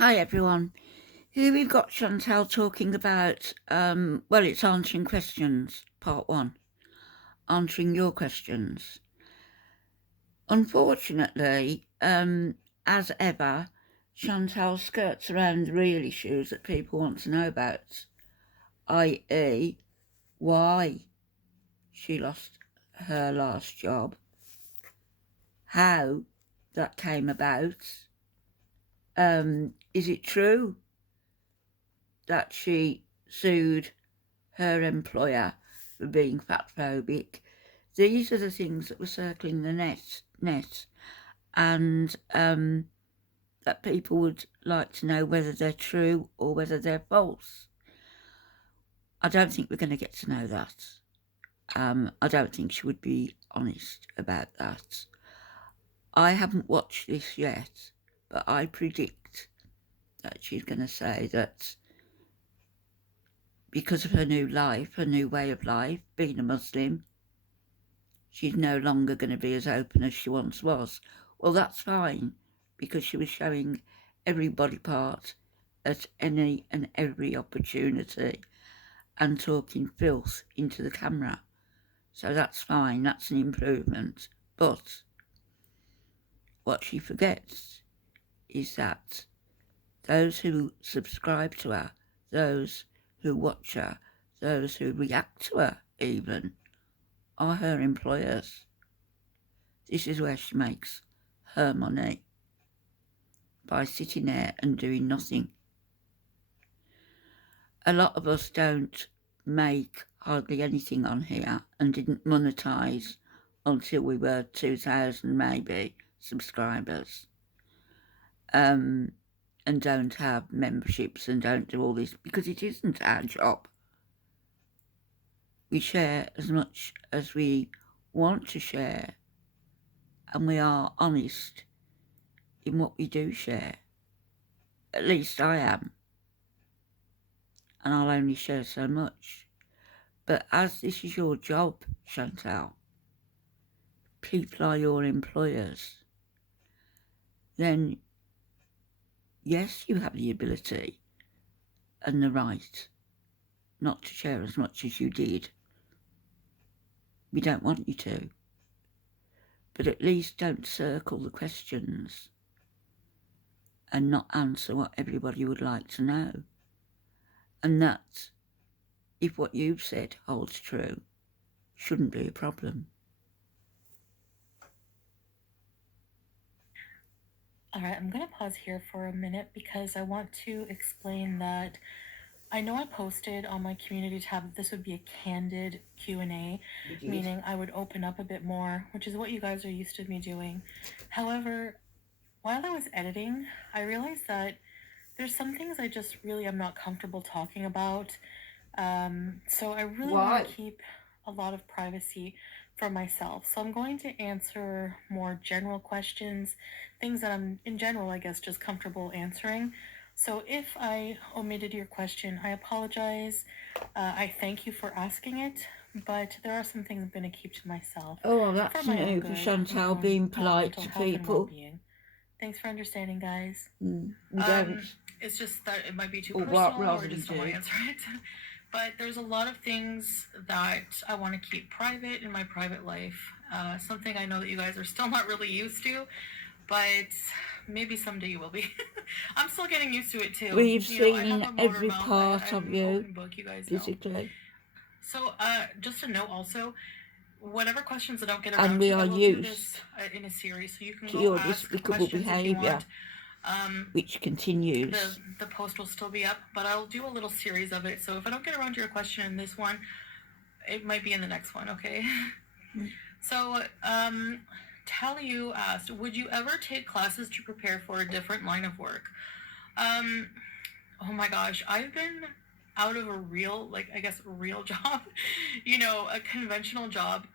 Hi everyone. Here we've got Chantal talking about, it's answering questions, part one. Answering your questions. Unfortunately, as ever, Chantal skirts around the real issues that people want to know about, i.e. why she lost her last job, how that came about, is it true that she sued her employer for being fat phobic? These are the things that were circling the net and that people would like to know whether they're true or whether they're false. I don't think we're going to get to know that. I don't think she would be honest about that. I haven't watched this yet, but I predict that she's going to say that because of her new life, her new way of life, being a Muslim, she's no longer going to be as open as she once was. Well, that's fine, because she was showing every body part at any and every opportunity and talking filth into the camera. So that's fine, that's an improvement. But what she forgets is that those who subscribe to her, those who watch her, those who react to her even, are her employers. This is where she makes her money, by sitting there and doing nothing. A lot of us don't make hardly anything on here and didn't monetize until we were 2,000 maybe subscribers, and don't have memberships and don't do all this because it isn't our job. We share as much as we want to share, and we are honest in what we do share. At least I am, and I'll only share so much. But as this is your job, Chantal, people are your employers, then yes, you have the ability and the right not to share as much as you did. We don't want you to. But at least don't circle the questions and not answer what everybody would like to know. And that, if what you've said holds true, shouldn't be a problem. All right, I'm going to pause here for a minute because I want to explain that I know I posted on my community tab that this would be a candid Q&A, meaning I would open up a bit more, which is what you guys are used to me doing. However, while I was editing, I realized that there's some things I just really am not comfortable talking about. So I really want to keep a lot of privacy for myself. So I'm going to answer more general questions, things that I'm, in general, I guess, just comfortable answering. So if I omitted your question, I apologize. I thank you for asking it, but there are some things I'm going to keep to myself. Oh, well, that's new for Chantal being polite to people. Thanks for understanding, guys. We don't. It's just that it might be too personal, or just don't want to answer it. But there's a lot of things that I want to keep private in my private life. Something I know that you guys are still not really used to, but maybe someday you will be. I'm still getting used to it too. We've seen every part of you physically. So, just a note also, whatever questions I don't get around and we to, are I will used do this in a series, so you can to go your ask despicable behaviour, which continues. The post will still be up, but I'll do a little series of it. So if I don't get around to your question in this one, it might be in the next one. Okay. So, Tally asked, would you ever take classes to prepare for a different line of work? Oh my gosh, I've been out of a real, real job, a conventional job,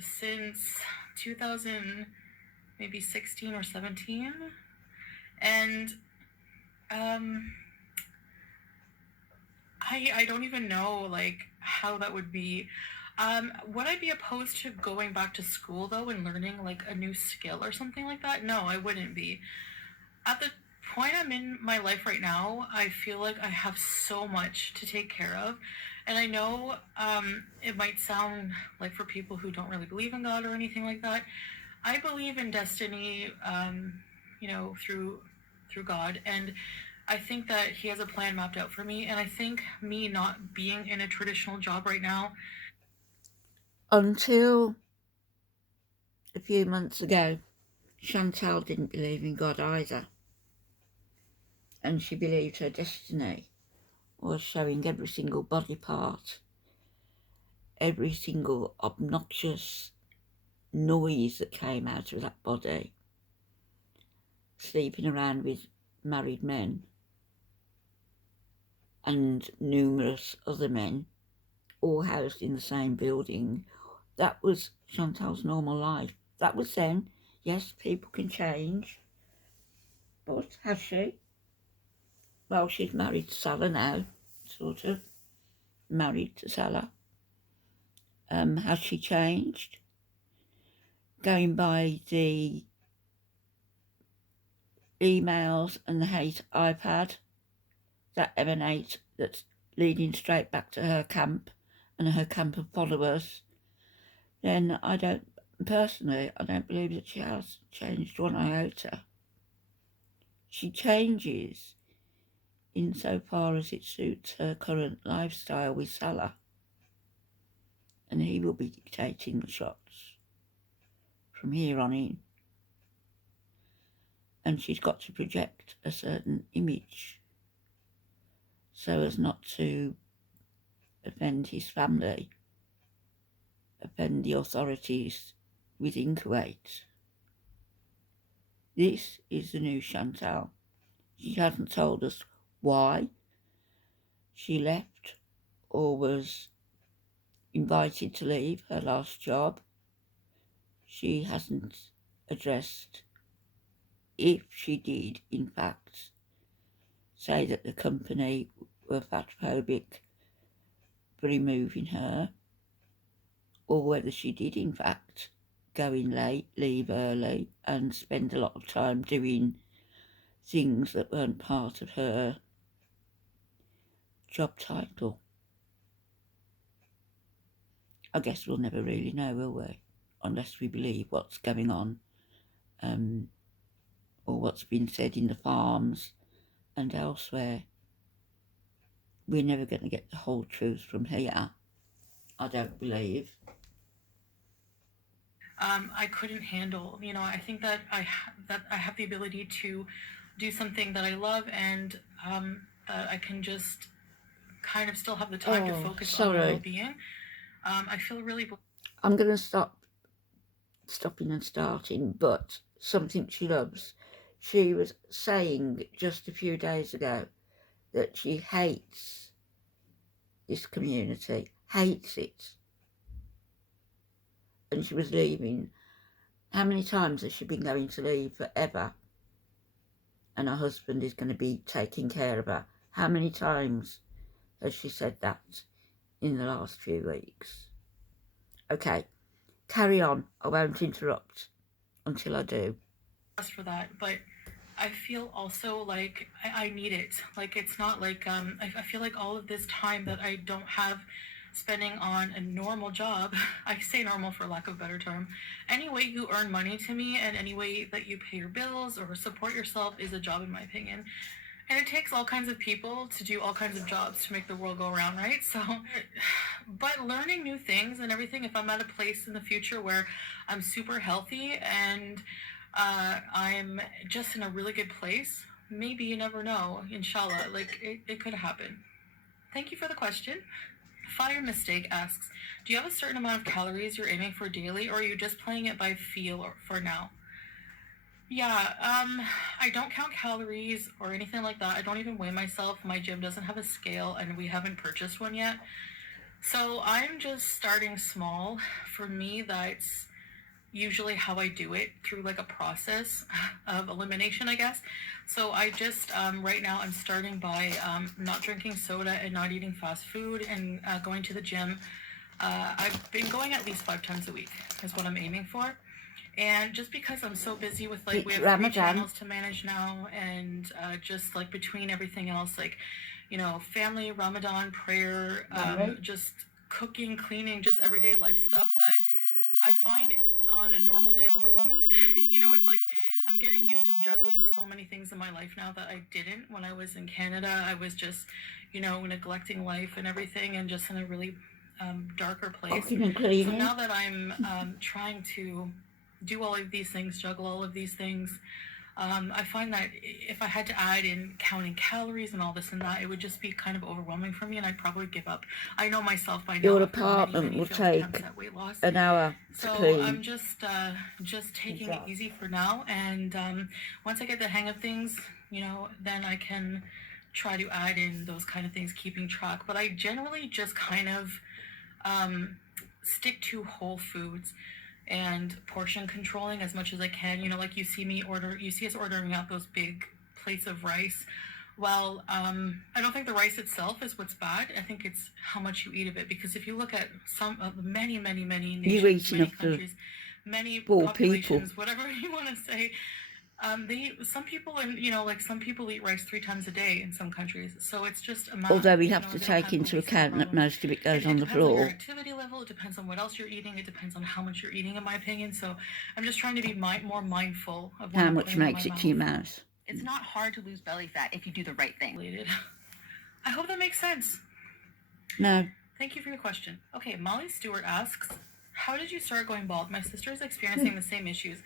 since 2000, maybe 16 or 17. And, I don't even know, how that would be. Would I be opposed to going back to school, though, and learning, a new skill or something like that? No, I wouldn't be. At the point I'm in my life right now, I feel like I have so much to take care of. And I know it might sound like for people who don't really believe in God or anything like that, I believe in destiny, through God. And I think that He has a plan mapped out for me. And I think me not being in a traditional job right now. Until a few months ago, Chantal didn't believe in God either. And she believed her destiny was showing every single body part, every single obnoxious noise that came out of that body, sleeping around with married men and numerous other men, all housed in the same building. That was Chantal's normal life. That was then. Yes, people can change, but has she? Well, she's married to Salah now, sort of married to Salah. Has she changed? Going by the emails and the hate I've had that emanate, that's leading straight back to her camp and her camp of followers, then I don't believe that she has changed one iota. She changes insofar as it suits her current lifestyle with Salah, and he will be dictating the shots from here on in. And she's got to project a certain image so as not to offend his family, offend the authorities within Kuwait. This is the new Chantal. She hasn't told us why she left or was invited to leave her last job. She hasn't addressed if she did, in fact, say that the company were fatphobic for removing her, or whether she did, in fact, go in late, leave early, and spend a lot of time doing things that weren't part of her job title. I guess we'll never really know, will we? Unless we believe what's going on, or what's been said in the farms and elsewhere. We're never going to get the whole truth from here, I don't believe. I couldn't handle. I think that I have the ability to do something that I love, and that I can just kind of still have the time to focus on my well-being. I feel really. I'm going to stopping and starting, but something she loves. She was saying just a few days ago that she hates this community, hates it, and she was leaving. How many times has she been going to leave forever? And her husband is going to be taking care of her. How many times has she said that in the last few weeks? Okay, carry on. I won't interrupt until I do. For that, but I feel also like I need it. Like, it's not like I feel like all of this time that I don't have spending on a normal job, I say normal for lack of a better term, any way you earn money to me and any way that you pay your bills or support yourself is a job, in my opinion. And it takes all kinds of people to do all kinds of jobs to make the world go around, right? So, but learning new things and everything, if I'm at a place in the future where I'm super healthy and I'm just in a really good place, maybe, you never know, inshallah, like it could happen. Thank you for the question. Fire Mistake asks, do you have a certain amount of calories you're aiming for daily, or are you just playing it by feel or for now? Yeah, I don't count calories or anything like that. I don't even weigh myself. My gym doesn't have a scale, and we haven't purchased one yet. So I'm just starting small. For me, that's usually how I do it, through like a process of elimination, I guess. So I just, right now, I'm starting by not drinking soda and not eating fast food and going to the gym. I've been going at least 5 times a week is what I'm aiming for. And just because I'm so busy with, like, we It's have 3 Ramadan. channels to manage now, and just like between everything else, like, you know, family, Ramadan, prayer, just cooking, cleaning, just everyday life stuff that I find on a normal day overwhelming. You know, it's like I'm getting used to juggling so many things in my life now that I didn't when I was in Canada. I was just, you know, neglecting life and everything, and just in a really darker place. Cooking and cleaning. So now that I'm trying to do all of these things, juggle all of these things, I find that if I had to add in counting calories and all this and that, it would just be kind of overwhelming for me, and I'd probably give up. I know myself by now. Your after apartment many will failed take attempts at weight loss. an hour to So clean. I'm just taking it easy for now, and once I get the hang of things, you know, then I can try to add in those kind of things, keeping track. But I generally just kind of stick to whole foods and portion controlling as much as I can. You know, like you see us ordering out those big plates of rice. Well, I don't think the rice itself is what's bad. I think it's how much you eat of it. Because if you look at many nations, many countries, many populations, people, whatever you want to say, some people, and you know, like some people eat rice 3 times a day in some countries. So it's just a matter. Although we have to take into account that most of it goes on the floor. It depends on your activity level. It depends on what else you're eating. It depends on how much you're eating, in my opinion. So I'm just trying to be more mindful of how much makes it to your mouth. It's not hard to lose belly fat if you do the right thing. I hope that makes sense. No. Thank you for your question. Okay, Molly Stewart asks, how did you start going bald? My sister is experiencing the same issues.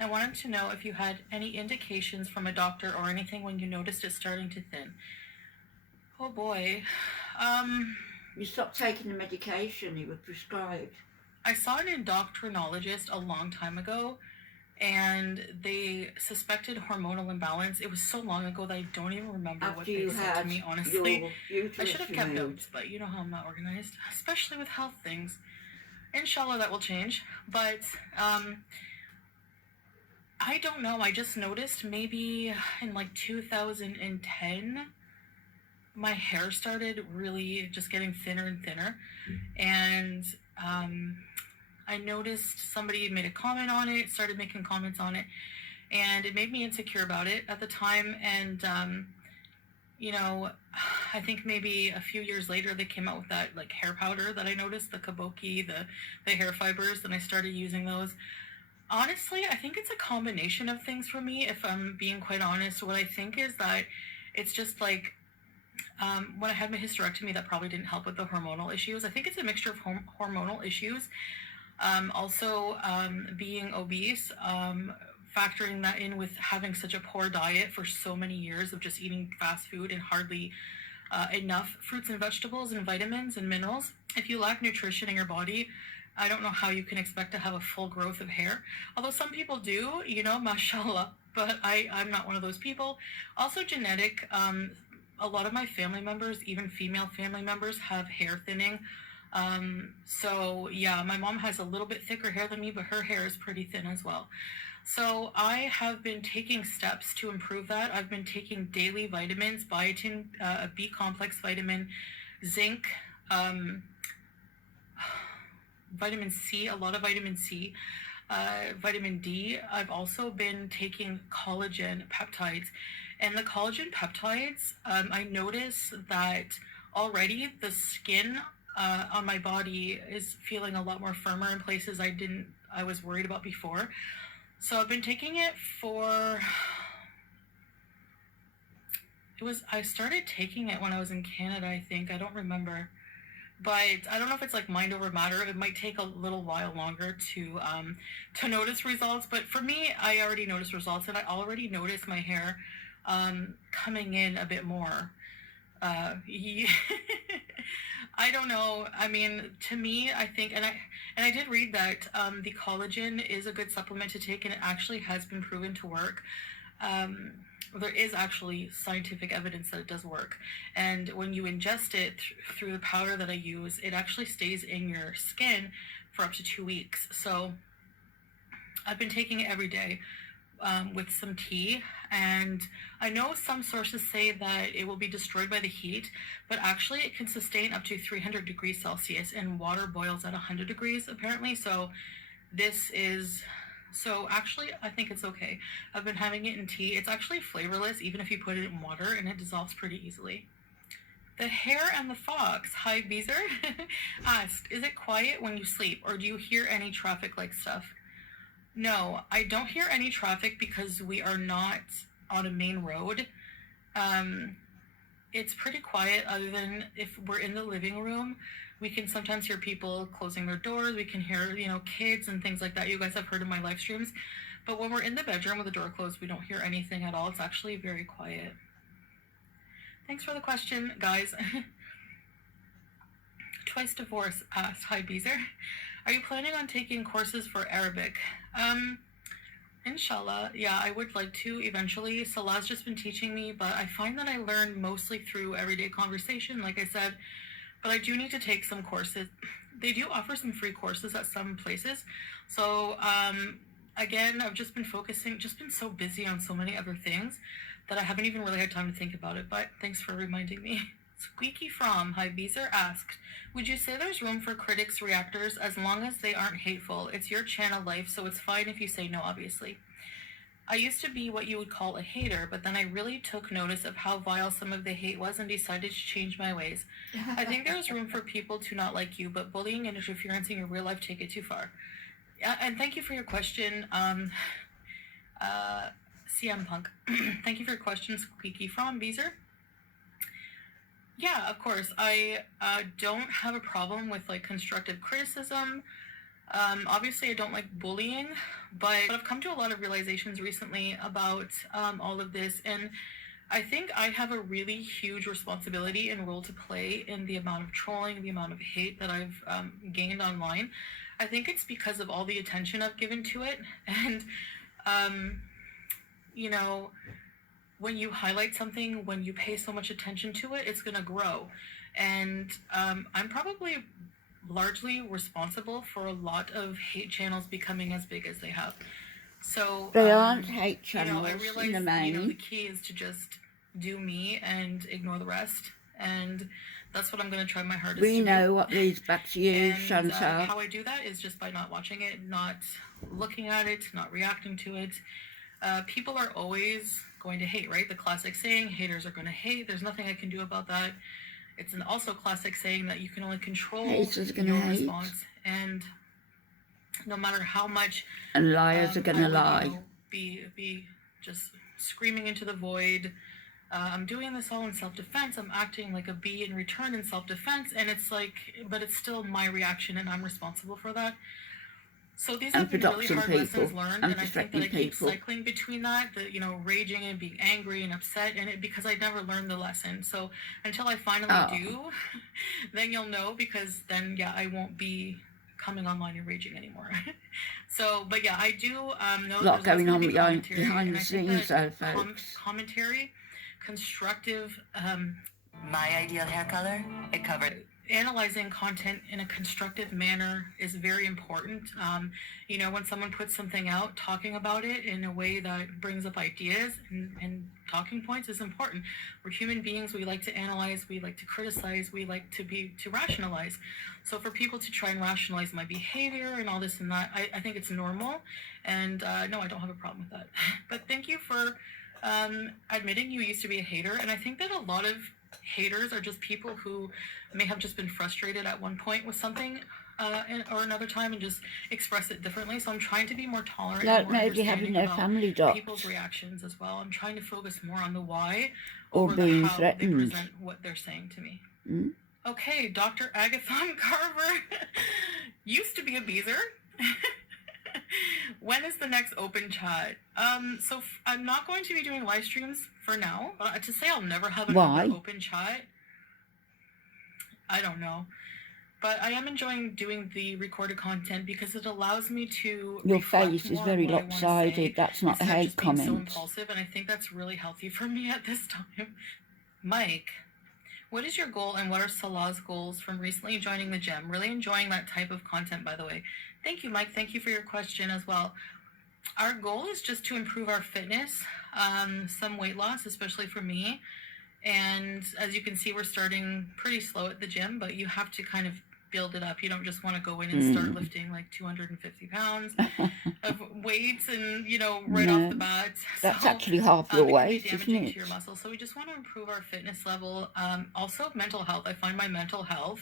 I wanted to know if you had any indications from a doctor or anything when you noticed it starting to thin. Oh boy. You stopped taking the medication you were prescribed. I saw an endocrinologist a long time ago, and they suspected hormonal imbalance. It was so long ago that I don't even remember what they said to me, honestly. I should have kept notes, but you know how I'm not organized, especially with health things. Inshallah, that will change. But I don't know. I just noticed maybe in like 2010, my hair started really just getting thinner and thinner. And I noticed somebody made a comment on it, started making comments on it, and it made me insecure about it at the time. And you know, I think maybe a few years later they came out with that like hair powder that I noticed, the kaboki, the hair fibers, and I started using those. Honestly, I think it's a combination of things for me, if I'm being quite honest. What I think is that it's just like when I had my hysterectomy, that probably didn't help with the hormonal issues. I think it's a mixture of hormonal issues. Also, being obese, factoring that in with having such a poor diet for so many years of just eating fast food and hardly enough fruits and vegetables and vitamins and minerals. If you lack nutrition in your body, I don't know how you can expect to have a full growth of hair. Although some people do, you know, mashallah, but I'm not one of those people. Also genetic. A lot of my family members, even female family members, have hair thinning. So yeah, my mom has a little bit thicker hair than me, but her hair is pretty thin as well. So I have been taking steps to improve that. I've been taking daily vitamins, biotin, a B complex vitamin, zinc, vitamin C, a lot of vitamin C, vitamin D. I've also been taking collagen peptides. And the collagen peptides, I notice that already the skin on my body is feeling a lot more firmer in places I was worried about before. So I've been taking it for, I started taking it when I was in Canada, I think. I don't remember. But I don't know if it's like mind over matter. It might take a little while longer to notice results. But for me, I already noticed results, and I already noticed my hair coming in a bit more. I don't know. I mean, to me, I think, and I did read that the collagen is a good supplement to take, and it actually has been proven to work. There is actually scientific evidence that it does work. And when you ingest it through the powder that I use, it actually stays in your skin for up to 2 weeks. So I've been taking it every day with some tea. And I know some sources say that it will be destroyed by the heat, but actually it can sustain up to 300 degrees Celsius, and water boils at 100 degrees apparently. So this is So actually, I think it's okay. I've been having it in tea. It's actually flavorless, even if you put it in water, and it dissolves pretty easily. The Hare and the Fox, hi Beezer, asked, is it quiet when you sleep, or do you hear any traffic-like stuff? No, I don't hear any traffic because we are not on a main road. It's pretty quiet, other than if we're in the living room. We can sometimes hear people closing their doors. We can hear, kids and things like that. You guys have heard in my live streams. But when we're in the bedroom with the door closed, we don't hear anything at all. It's actually very quiet. Thanks for the question, guys. Twice Divorce asked, hi Beezer, are you planning on taking courses for Arabic? Inshallah, yeah, I would like to eventually. Salah's just been teaching me, but I find that I learn mostly through everyday conversation, like I said, but I do need to take some courses. They do offer some free courses at some places. So, again, I've just been so busy on so many other things that I haven't even really had time to think about it, but thanks for reminding me. Squeaky From, hi Beezer, asked, would you say there's room for critics' reactors as long as they aren't hateful? It's your channel life, so it's fine if you say no, obviously. I used to be what you would call a hater, but then I really took notice of how vile some of the hate was and decided to change my ways. I think there's room for people to not like you, but bullying and interference in your real life take it too far. And thank you for your question, CM Punk. Thank you for your question, Squeaky From, Beezer. Yeah, of course. I don't have a problem with constructive criticism. Obviously, I don't like bullying, but I've come to a lot of realizations recently about all of this, and I think I have a really huge responsibility and role to play in the amount of trolling, the amount of hate that I've gained online. I think it's because of all the attention I've given to it, and when you highlight something, when you pay so much attention to it, it's going to grow. And I'm probably largely responsible for a lot of hate channels becoming as big as they have. So They aren't hate channels, I realize, in the main. the key is to just do me and ignore the rest. And that's what I'm going to try my hardest We to know do. what leads back to you, And Chantal. how I do that is just by not watching it, not looking at it, not reacting to it. People are always going to hate, right? The classic saying, haters are going to hate. There's nothing I can do about that. It's an also classic saying that you can only control your response. And no matter how much... And liars are going to lie. Be just screaming into the void. I'm doing this all in self-defense. I'm acting like a bee in return in self-defense. And it's but it's still my reaction and I'm responsible for that. So these have been really hard lessons learned, and I think that I keep cycling between that, raging and being angry and upset, and because I never learned the lesson. So until I finally do, then you'll know, because then, I won't be coming online and raging anymore. So, but I do know a lot going on behind the scenes, folks. Commentary, constructive... My ideal hair color, it covered... Analyzing content in a constructive manner is very important. When someone puts something out, talking about it in a way that brings up ideas and talking points is important. We're human beings. We like to analyze. We like to criticize. We like to rationalize. So for people to try and rationalize my behavior and all this and that, I think it's normal. And no, I don't have a problem with that. But thank you for admitting you used to be a hater. And I think that a lot of haters are just people who may have just been frustrated at one point with something or another time and just express it differently. So I'm trying to be more tolerant and more understanding about people's reactions as well. I'm trying to focus more on the why over the how they present what they're saying to me. Okay, Dr. Agathon Carver used to be a Beezer. When is the next open chat? So I'm not going to be doing live streams for now. To say I'll never have another open chat, I don't know. But I am enjoying doing the recorded content because it allows me to... Your face is very lopsided. That's not a hate comment. So impulsive, and I think that's really healthy for me at this time. Mike, what is your goal and what are Salah's goals from recently joining the gym? Really enjoying that type of content, by the way. Thank you, Mike. Thank you for your question as well. Our goal is just to improve our fitness, some weight loss, especially for me. And as you can see, we're starting pretty slow at the gym, but you have to kind of build it up. You don't just want to go in and start lifting like 250 pounds of weights and, you know, right off the bat. That's actually half your weight, isn't damaging it? to your muscles. So we just want to improve our fitness level. Also mental health. I find my mental health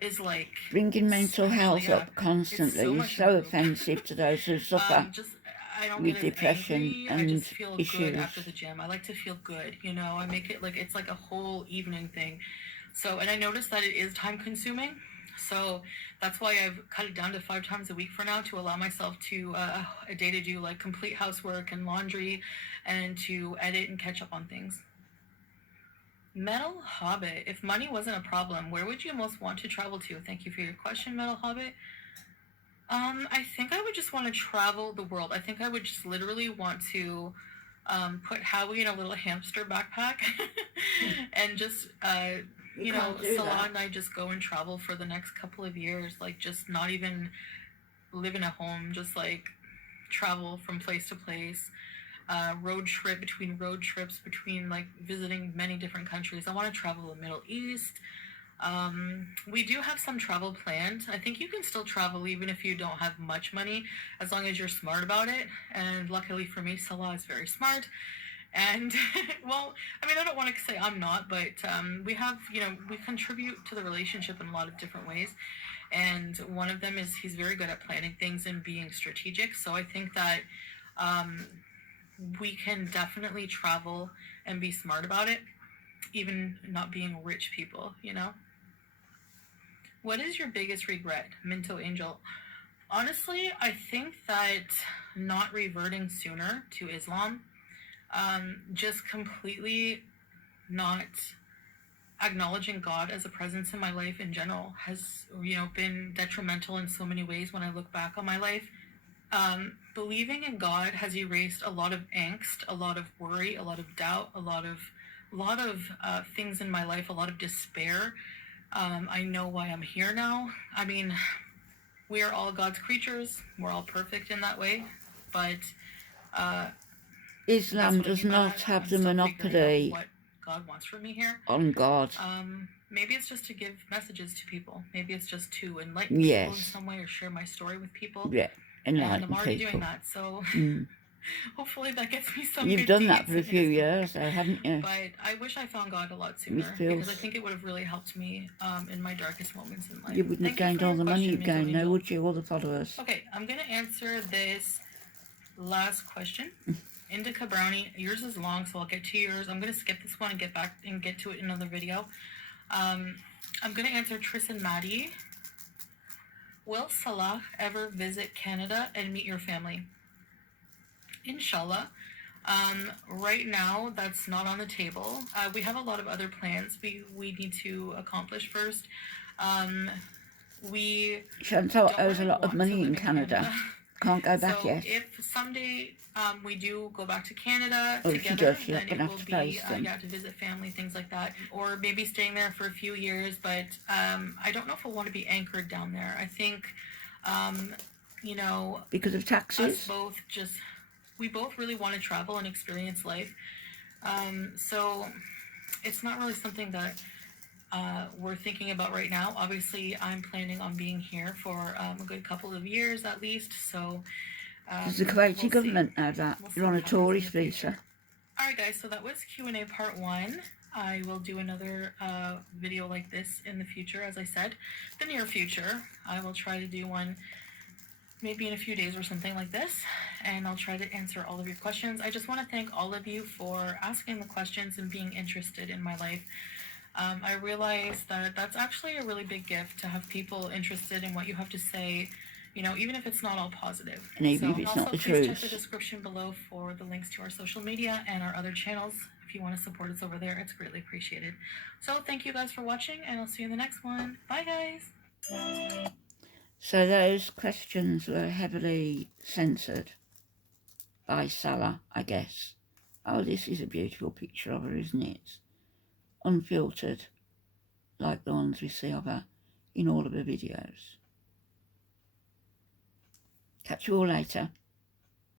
is like bringing mental health up constantly is so offensive to those who suffer I don't with get as depression angry. and I just feel issues. good after the gym. I like to feel good, you know. I make it like it's like a whole evening thing. So, and I noticed that it is time consuming. So that's why I've cut it down to 5 times a week for now, to allow myself to a day to do like complete housework and laundry and to edit and catch up on things. Metal Hobbit, if money wasn't a problem, where would you most want to travel to? Thank you for your question, Metal Hobbit. I think I would just want to travel the world. I think I would just literally want to put Howie in a little hamster backpack and just, you know, Salah and I just go and travel for the next couple of years. Like, just not even live in a home, just like travel from place to place. Road trips between like visiting many different countries. I want to travel the Middle East. We do have some travel planned. I think you can still travel even if you don't have much money, as long as you're smart about it. And luckily for me, Salah is very smart. And well, I mean, I don't want to say I'm not, but we have, you know, we contribute to the relationship in a lot of different ways. And one of them is he's very good at planning things and being strategic. So I think that we can definitely travel and be smart about it, even not being rich people, you know? What is your biggest regret, Minto Angel? Honestly, I think that not reverting sooner to Islam, just completely not acknowledging God as a presence in my life in general has, you know, been detrimental in so many ways when I look back on my life. Believing in God has erased a lot of angst, a lot of worry, a lot of doubt, a lot of things in my life, a lot of despair. I know why I'm here now. I mean, we are all God's creatures. We're all perfect in that way, but Islam does not have the monopoly what God wants from me here on God. Maybe it's just to give messages to people. Maybe it's just to enlighten people in some way or share my story with people. Yeah. And I'm already doing that, so hopefully that gets me some You've good done that deeds for a few years, though, haven't you? But I wish I found God a lot sooner, because I think it would have really helped me in my darkest moments in life. You wouldn't have gained all the money you've gained now, would you, all the followers? Okay, I'm going to answer this last question. Indica Brownie, yours is long, so I'll get to yours. I'm going to skip this one and get back and get to it in another video. I'm going to answer Tris and Maddie. Will Salah ever visit Canada and meet your family? Inshallah. Right now, that's not on the table. We have a lot of other plans we need to accomplish first. Chantal owes a lot of money in Canada. Can't go back yet. If someday we do go back to Canada together, she does, then it will be to visit family, things like that, or maybe staying there for a few years. But I don't know if I want to be anchored down there. I think, you know, because of taxes. Us both we both really want to travel and experience life. So it's not really something that we're thinking about right now. Obviously, I'm planning on being here for a good couple of years at least. So there's the Kuwaiti government now that you're on a tourist visa. Alright guys, so that was Q&A part 1. I will do another video like this in the future, as I said. The near future. I will try to do one maybe in a few days or something like this, and I'll try to answer all of your questions. I just want to thank all of you for asking the questions and being interested in my life. I realize that that's actually a really big gift, to have people interested in what you have to say, you know, even if it's not all positive. And even if it's not the truth. Please check the description below for the links to our social media and our other channels. If you want to support us over there, it's greatly appreciated. So thank you guys for watching, and I'll see you in the next one. Bye guys! So those questions were heavily censored by Salah, I guess. Oh, this is a beautiful picture of her, isn't it? Unfiltered, like the ones we see of her in all of her videos. Catch you all later.